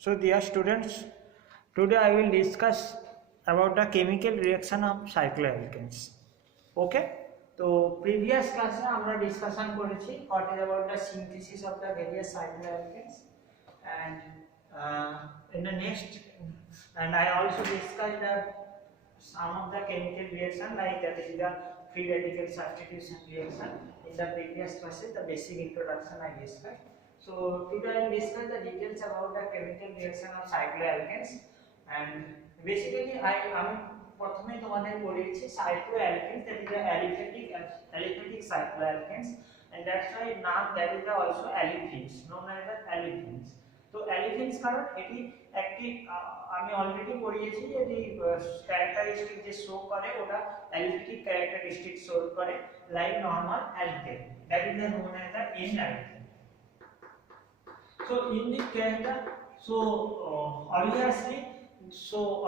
So dear students, today I will discuss about the chemical reaction of cycloalkanes. Okay? তো previous class এ আমরা discussion করেছি what is about the synthesis of the various cycloalkanes and in the next and I also discussed the some of the chemical reaction like that is the free radical substitution reaction. In the previous classes the basic introduction I discussed. So today I will discuss the details about the chemical reaction of cycloalkanes and basically I am প্রথমে তোমাদের বলেছি cycloalkanes that is the aliphatic cycloalkanes and that's why now there is also aliphanes known as the aliphanes. তো aliphanes কারণ এটি একটি আমি already পড়িয়েছি যে characteristic যে শো করে ওটা aliphatic characteristic শো করে like normal alkane that is the known as the N-alkane. So in this character,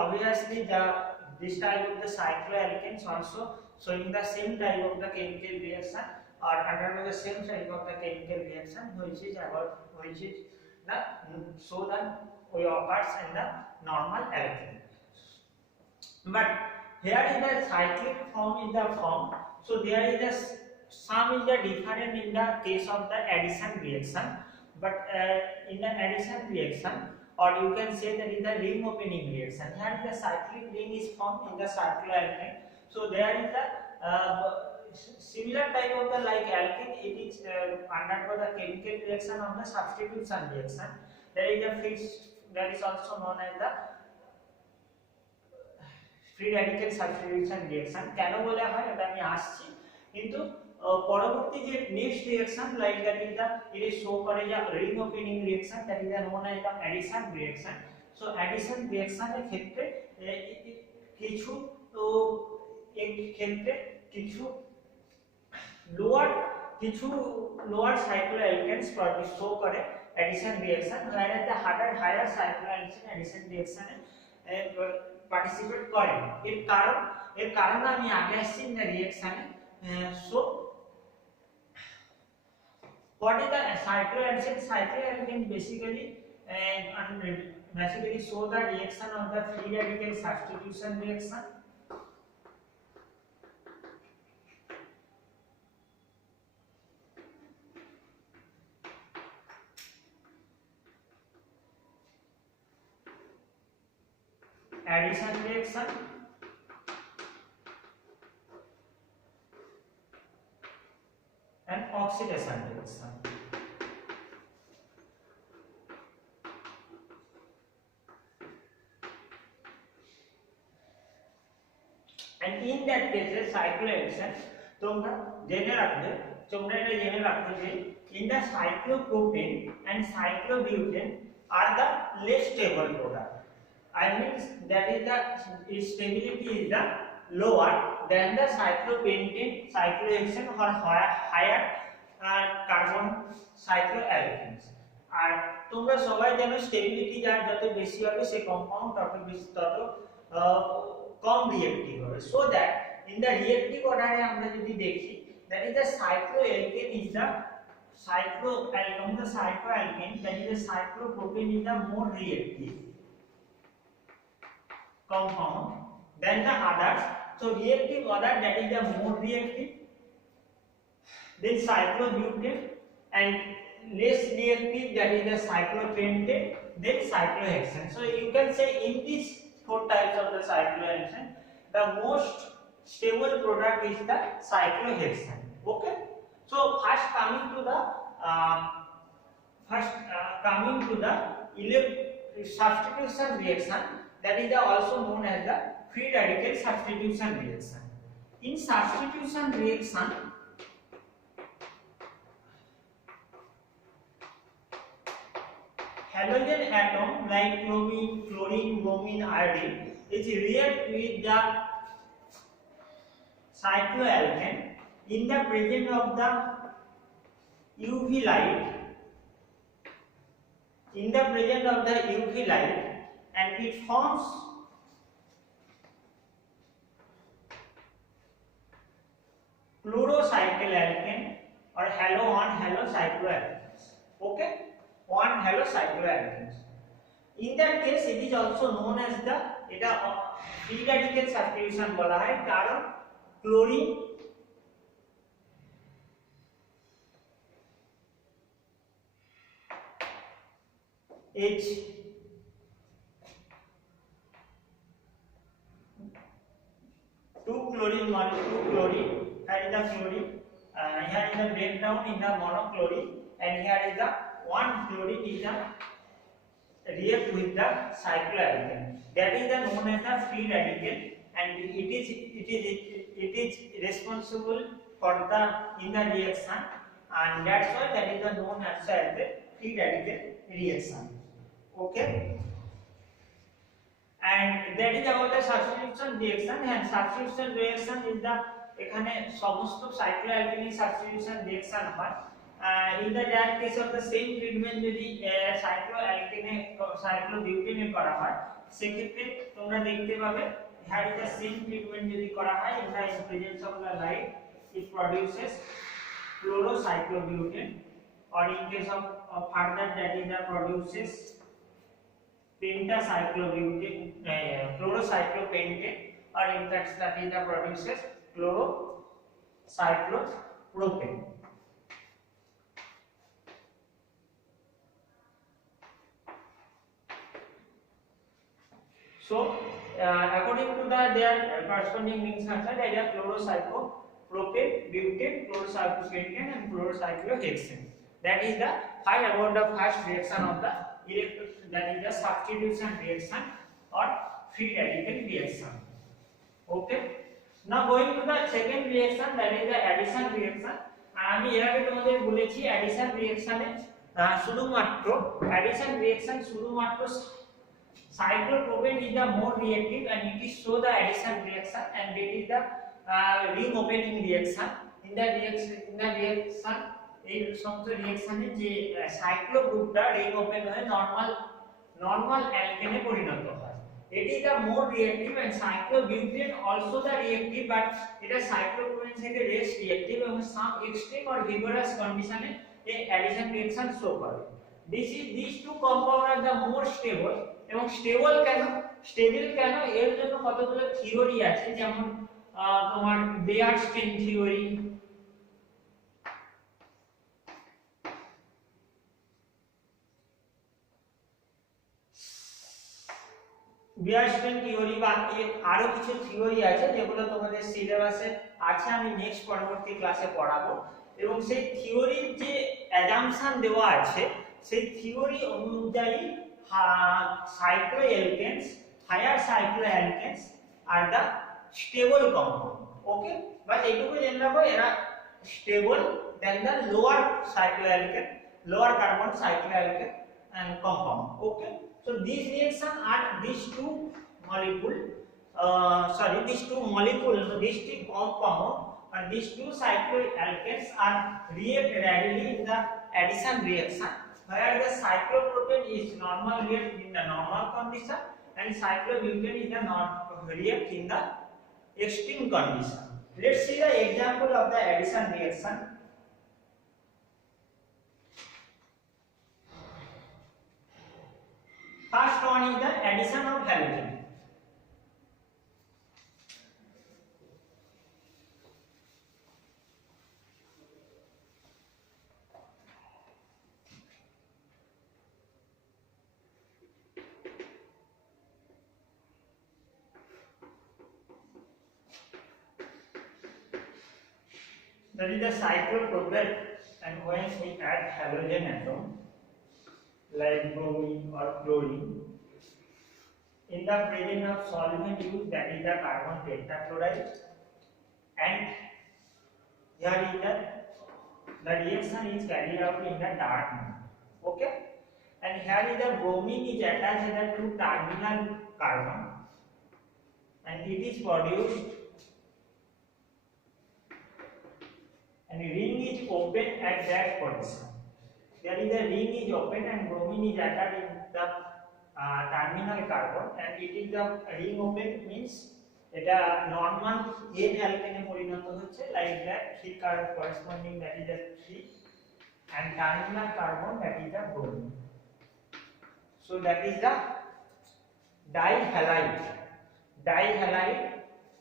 obviously the this type of the cycloalkanes also showing the same type of the chemical reaction or undergo the same type of the chemical reaction which is the so that we occurs in the normal alkane. But here is the cyclic form is the form. So there is the some is the different in the case of the addition reaction. But in the addition reaction or you can say that in the ring opening reaction here the cyclic ring is formed in the cycloalkane. So there is the similar type of the like alkane it is undergo the chemical reaction of the substitution reaction. There is a that is also known as the free radical substitution reaction. কেন বলা হয় এটা আমি আসছি কিন্তু পরবর্তী যে next reaction like that is the it is show করে যে ring opening reaction that is known as the addition reaction. So addition reaction এর ক্ষেত্রে কিছু তো এই ক্ষেত্রে কিছু লোয়ার cycloalkanes প্রডিউস শো করে addition reaction whereas the higher cycloalkane addition reaction A participate করে না। এর কারণ আমি আগে আসছি না রিঅ্যাকশনে। So what is the cycloalkane? Cycloalkane basically show the reaction of the free radical substitution reaction. Addition reaction and oxidation reaction. And in that case cycloalkane তোমরা জেনে রাখবে যে in the cyclopropane and cyclobutane are the less stable product. I mean that is the its stability is the lower than the cyclopentane, cyclohexane or higher carbon cycloalkanes. আর তোমরা সবাই জানো stability যার যত বেশি হবে সেই কম্পাউন্ড তত কম রিঅ্যাক্টিভ হবে। So that in the reactive অর্ডারে আমরা যদি দেখি that is the cycloalkane is the cycloalkane that is the cyclopropane is the more reactive compound than the others. So reactive other that is the more reactive, then cyclobutane, and less reactive that is the cyclopentane, then cyclohexane. So you can say in these four types of the cyclohexane the most stable product is the cyclohexane. Okay, so first coming to the substitution reaction, that is also known as the free radical substitution reaction. In substitution reaction halogen atom like chlorine, bromine, iodine is react with the cycloalkane in the presence of the UV light. In the presence of the UV light, and it forms fluorocycloalkane or halo cycloalkanes. Okay, 1 halo cycloalkanes. In that case it is also known as the এটা free radical substitution বলা হয়, কারণ chlorine H two chlorine molecule chlorine, here is the chlorine, here is the breakdown in the monochlorine, and here is the one chlorine is the react with the cycloalkane. That is the known as the free radical, and it is responsible for the in the reaction, and that's why that is the known as the free radical reaction. Okay, and that is about the substitution reaction. And substitution reaction is the এখানে সমস্ত সাইক্লোঅ্যালকেনিক substitution reaction হয়। in the that case of the same treatment যদি সাইক্লোঅ্যালকেনে সাইক্লোবিউটেনে করা হয়, সেক্ষেত্রে তোমরা দেখতে পাবে here is the same treatment যদি করা হয় in the presence of the light, it produces chlorocyclobutane, or in case of further that is the produces pentacyclobutane, chlorocyclopentane, or in fact that is the produces chlorocyclopropane. So according to their corresponding means answer, that is chlorocyclopropane, butane, chlorocyclopentane, and chlorocyclohexane. That is the five about the first reaction of the that is the substitution reaction or free radical reaction. Okay, now going to the second reaction, that is the addition reaction. আমি এর আগে তোমাদের বলেছি addition reaction এ শুধুমাত্র addition reaction শুধুমাত্র cyclopropane is the more reactive, and it is show the addition reaction, and it is the ring opening reaction. In the reaction এই সমস্ত রিঅ্যাকশনে যে সাইক্লো গ্রুপটা রিং ওপেন হয়ে নরমাল অ্যালকেনে পরিণত হয়। It is the more reactive, and cyclobutane also the reactive, but এটা cyclopropane থেকে less reactive, এবং some extreme or vigorous condition এ এই addition reaction show করে। These two compound are the more stable, এবং stable কেন, stable কেন এর জন্য কতগুলো থিওরি আছে, যেমন তোমার বেয়ারস্টেইন থিওরি, বেয়ারস্টেইন থিওরি বা আরো কিছু থিওরি আছে যেগুলো তোমাদের সিলেবাসে আছে, আমি নেক্সট পরবর্তী ক্লাসে পড়াবো। এবং সেই থিওরির যে অ্যাজাম্পশন দেওয়া আছে, সেই থিওরি অনুযায়ী cycloalkanes, higher cycloalkanes are the stable compound. Okay, but এইটুকু জেনে রাখো এরা stable than the lower cycloalkane, lower carbon cycloalkane and compound. Okay, so these reaction are these two molecule compound, and these two cycloalkanes are react readily in the addition reaction, where the cyclopropane is normal react in the normal condition, and cyclobutane is the react in the extreme condition. Let's see the example of the addition reaction. First one is the addition of halogen. That is the cyclopropane, and when we add halogen atom like bromine or chlorine in the presence of solvent used, that is the carbon tetrachloride, and here is the reaction is carried out in the dark mode. Okay, and here is the bromine is attached to terminal carbon, and it is produced, and the ring is open at that position. There is a ring is open and bromine is attached in the terminal carbon, and it is the ring open means এটা normal N অ্যালকেনে পরিণত হচ্ছে, like that 3 carbon corresponding, that is the 3, and terminal carbon, that is the bromine. So that is the dihalide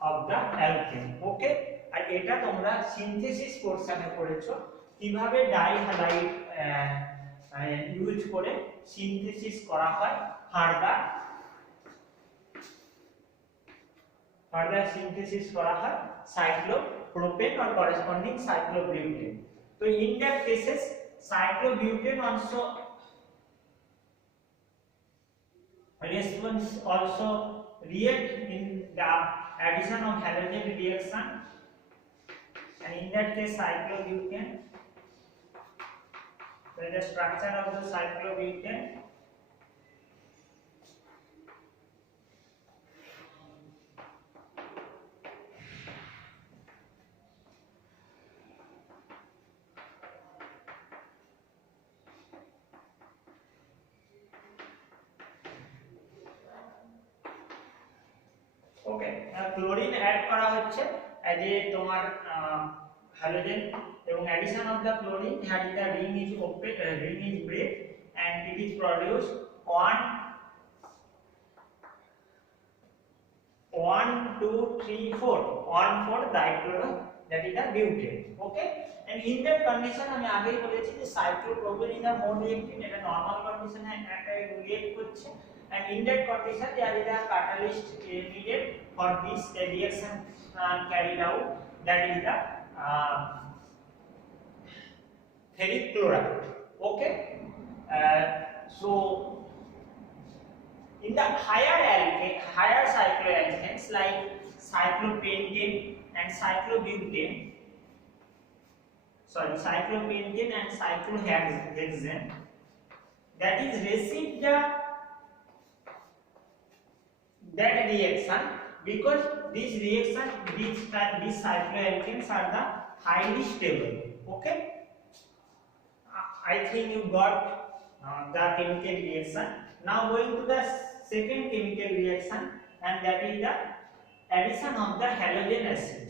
of the alkane. Okay, আর এটা তোমরা synthesis পোরশনে পড়েছো কিভাবে dihalide use করে synthesis করা হয় ফার্দার সিনথেসিস করা হয় cyclopropane or corresponding cyclobutane. So in that cases cyclobutane also react in the addition of halogen reaction, and in that case cyclobutane, so the structure of the cyclobutane, okay chlorine add করা হচ্ছে as a তোমার halogen এবং addition of the chlorine here the ring is open, ring is break and it is produced 1,2,3,4 dichloro, that is the butane. Okay, and in that condition আমি আগেই বলেছি যে cyclopropane is the more reactant, এটা normal কন্ডিশনে একটা react করছে, and in that condition there is a catalyst needed for this reaction carried out, that is the ferric chloride. Okay, so in the higher cycloalkanes like cyclopentane and cyclobutane, cyclopentane and cyclohexane, that is receive that reaction, because this reaction, these cycloalkanes are the highly stable. Okay, I think you got the chemical reaction. Now going to the second chemical reaction, and that is the addition of the halogen acid.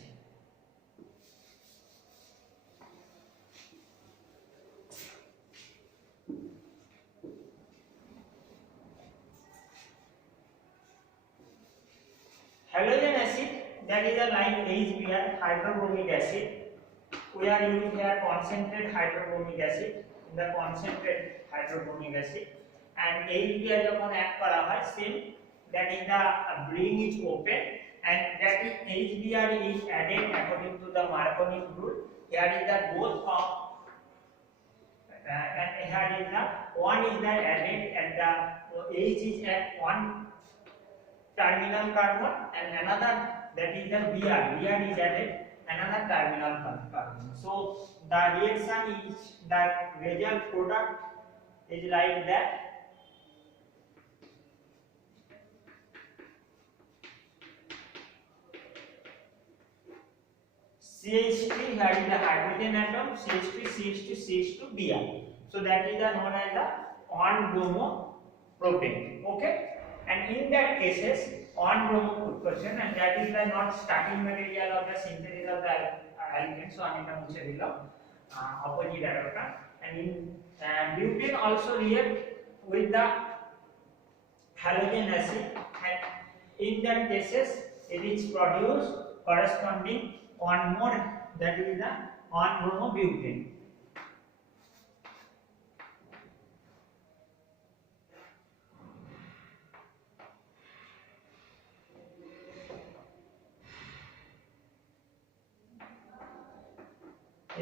Halogen acid, that is a like HBr, hydrobromic acid. We are using here concentrated hydrobromic acid, in the concentrated hydrobromic acid, and HBr যখন add করা হয় same, that is the ring is open, and that is HBr is added according to the Marconi rule. Here is the both form, and here is the one is the added at the H is at one terminal carbon, and another, that is the Br is added another terminal carbon. So the reaction is, the result product is like that. CH3, here is the hydrogen atom, CH3, CH2, CH2, Br. So that is the known as the 1-bromopropane. Okay, and in that cases 1-bromopropane, and that is the not starting material of the synthesis of the alkane. So আমি এটা মুছে দিলাম opposite arrowটা, and in butane also react with the halogen acid, and in that cases it is produced corresponding one more, that is the 1-bromobutane.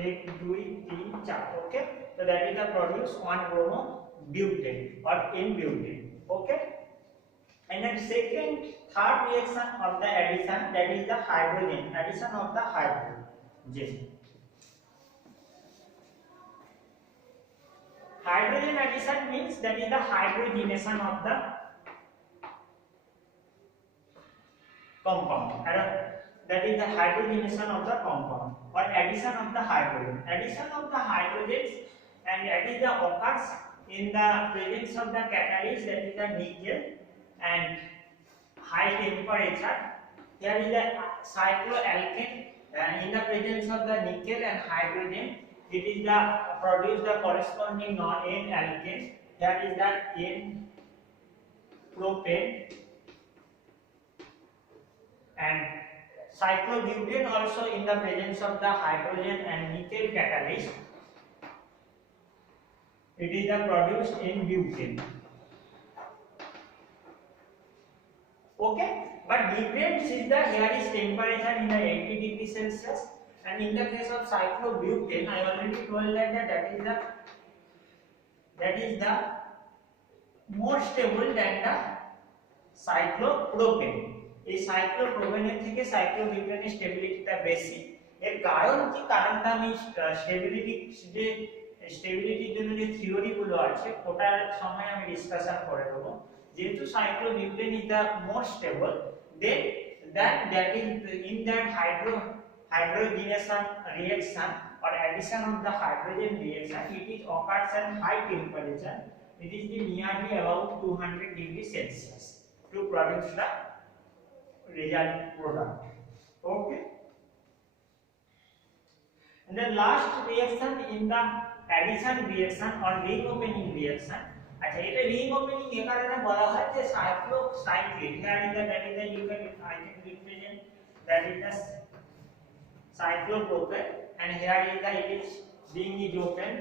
एक दुई तीन चार. Okay, so that is the produce 1-bromobutane or N-butane. Okay, and then third reaction of the addition, that is the addition of the hydrogen. Hydrogen addition means that is the hydrogenation of the compound, that is the hydrogenation of the compound or addition of the hydrogens, and that is the occurs in the presence of the catalyst, that is the nickel, and high temperature. Here is the cycloalkane, and in the presence of the nickel and hydrogen, it is the produce the corresponding non-N alkane. Here is the N propane and cyclobutane also in the presence of the hydrogen and nickel catalyst. It is produced in butane. Okay, but difference is the here is temperature in the 80 degrees Celsius, and in the case of cyclobutane I already told that is the more stable than the cyclopropane. এই সাইক্লোপ্রোপেনের থেকে সাইক্লোবিউটেনের স্টেবিলিটিটা বেশি। এর কারণ কি, কারণটা আমি স্টেবিলিটির জন্য যে থিওরি গুলো আছে ওটার সময় আমি ডিসকাশন করে দেব। যেহেতু cyclobutane is the more stable, then that is in that hydrogenation reaction or addition of the hydrogen reaction, it is occurs at high temperature. It is nearly about 200 degrees Celsius to produce the result product. Okay, and the last reaction in the addition reaction or ring opening reaction. আচ্ছা, এটা ring opening এর কারণে বলা হয় যে সাইক্লোসাইক্লিক, here is that is the you can I can represent that is the cyclopropane, and here is the it is ring is open.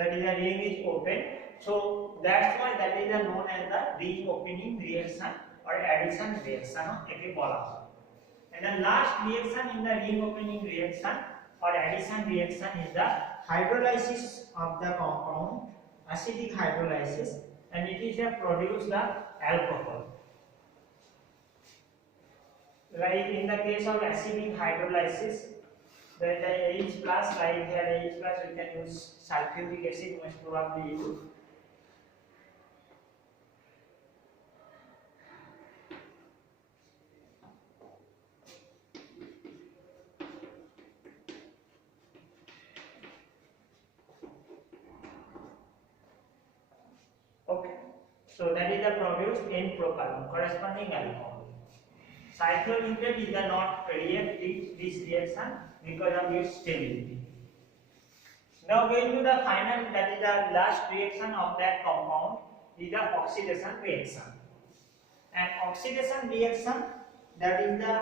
That is the ring is open, so that's why that is known as the ring opening reaction or addition reaction একে বলা হয়। And the last reaction in the ring opening reaction or addition reaction is the hydrolysis of the compound, acidic hydrolysis, and it is produce the alcohol. Like in the case of acidic hydrolysis, then the H plus, like here H plus, we can use sulfuric acid, most probably use. Okay, so that is the produced N-propanol corresponding alcohol. Cyclobutane is not react this reaction because of its stability. Now going to the final, that is the last reaction of that compound, is the oxidation reaction. And oxidation reaction, that is the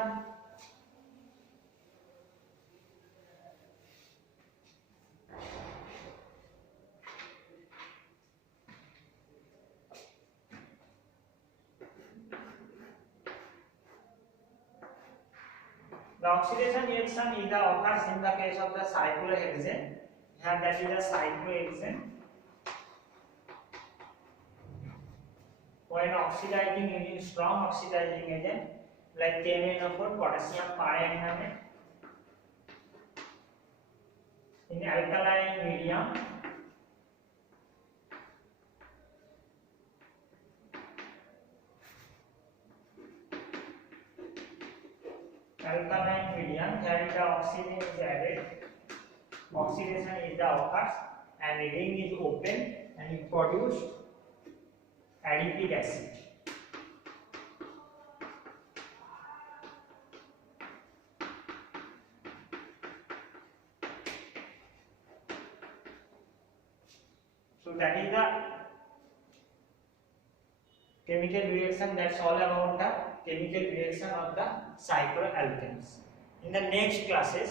oxidation reaction is the occurs in the case of the cyclohexane. Here that is the cyclohexane. When oxidizing using strong oxidizing agent like KMnO4, potassium permanganate, in alkaline medium, here the oxygen is added, oxidation is the occurs, and the ring is open and it produce adipic acid. So that is the chemical reaction. That's all about the chemical reaction of the cycloalkanes. In the next classes,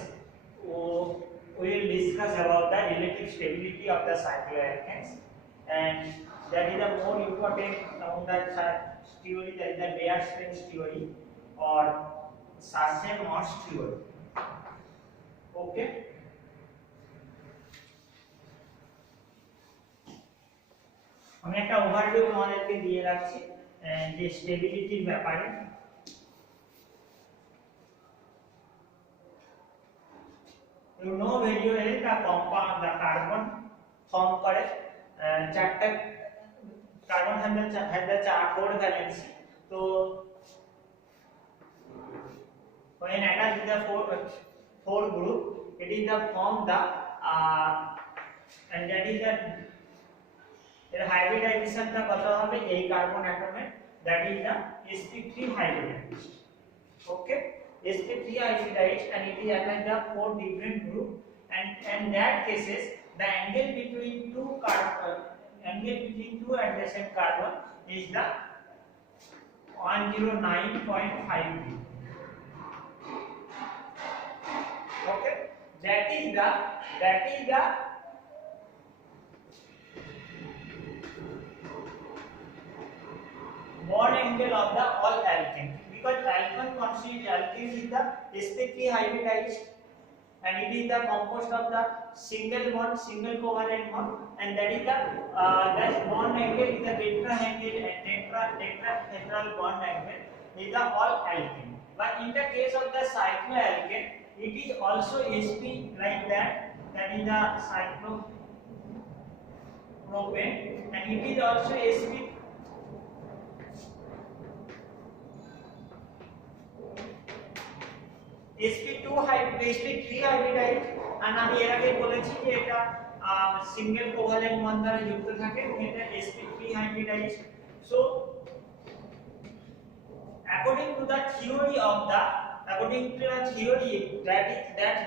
we will discuss about the relative stability of the cycloalkanes, and that is the more important among the theory, that is the Beer-Stearns theory or Sachet-Morse theory. Okay. আমি একটা overview তোমাদেরকে দিয়ে রাখছি যে স্টেবিলিটির ব্যাপারে। You know very well the compound, the carbon form করে চারটা carbon had the 4 valency. So when attached with the four group, it is the form the and that is the এর হাইব্রিডাইজেশনটা কত হবে এই কার্বন অ্যাটমের, that is the sp3 hybridized. Okay, sp3 hybridized and it is attached the four different group, and that cases the angle between two adjacent carbon is the 109.5 degree. Okay, that is the bond angle of the all alkane, because alkane is the sp3 hybridized and it is the composed of the single covalent bond, and that is the that bond angle is the tetrahedral bond angle is the all alkane. But in the case of the cycloalkane, it is also sp like that is the cyclopropane, and it is also sp3 hybridized, and আমি এর আগে বলেছি যে এটা single covalent bond দ্বারা যুক্ত থাকে এবং এটা sp3 hybridized. So according to the theory that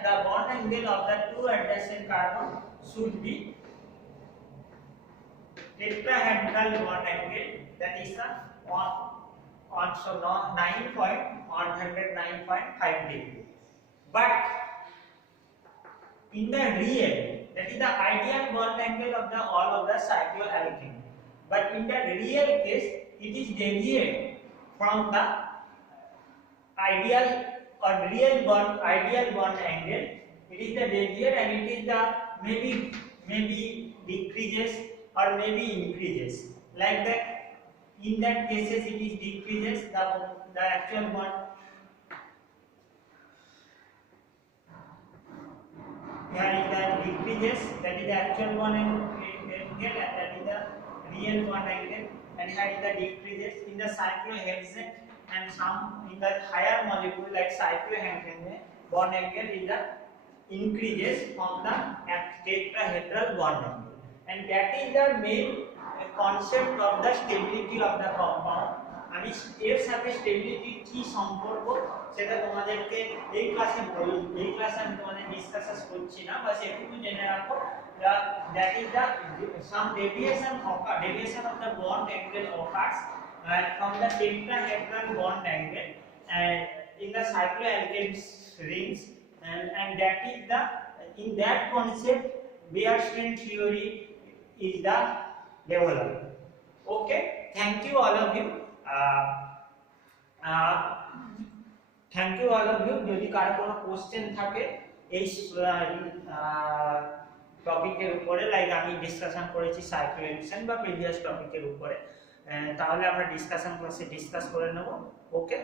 the bond angle of the two adjacent carbon should be tetrahedral bond angle, that is the on so 9.109.5 degree. But in the real, that is the ideal bond angle of the all of the cycloalkane, but in the real case it is deviate from the ideal bond angle. It is the deviate, and it is the maybe decreases or maybe increases, like that. In that cases it is decreases the actual bond. Here is the decreases, that is the actual bond angle, and that is the real bond angle, and here is the decreases in the cyclohexane, and some in the higher molecule like cyclohexane bond angle is the increases from the tetrahedral bond angle, and that is the main concept of the stability of the compound. আমি এর সাথে stability কি সম্পর্ক সেটা তোমাদেরকে এই ক্লাসে বলি, এই ক্লাসে আমি তোমাদের ডিসকাস করছি না, বাস একটু জেনে রাখো that is the some deviation of the bond angle occurs from the tetrahedral bond angle and in the cycloalkane rings, and that is the in that concept Weierstrass theory is the developed. Okay, thank you all of you. Thank you all of you. যদি কারো কোনো question থাকে এই টপিকের উপরে, like আমি discussion করেছি সাইক্লোএডিশন বা প্রিভিয়াস টপিকের উপরে, তাহলে আমরা ডিসকাশন ক্লাসে ডিসকাস করে নেব. ওকে.